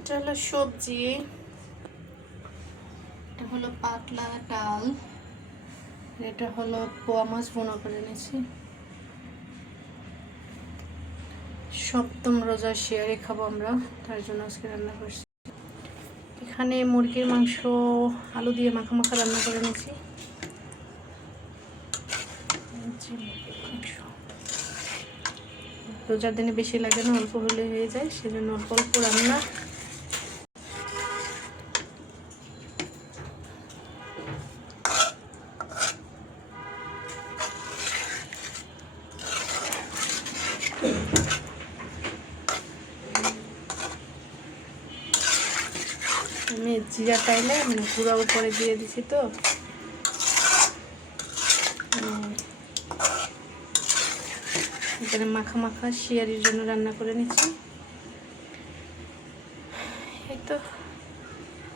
এটা হলো সবজি, এটা হলো পাতলা ডাল, এটা হলো পোয়া মাছ ভুনা করে নিয়েছি। সপ্তম রোজা শেয়ারে খাবো আমরা, তার জন্য আজকে রান্না করছি। এখানে মুরগির মাংস আলু দিয়ে মাখা মাখা রান্না করে নিয়েছি। রোজার দিনে বেশি লাগে না, অল্প হলে হয়ে যায়, সেজন্য অল্প অল্প রান্না। আমি জিরা টাইলে মানে গুঁড়া উপরে দিয়ে দিছি, তো এখানে মাখা মাখা শিয়ারির জন্য রান্না করে নিচ্ছি। এই তো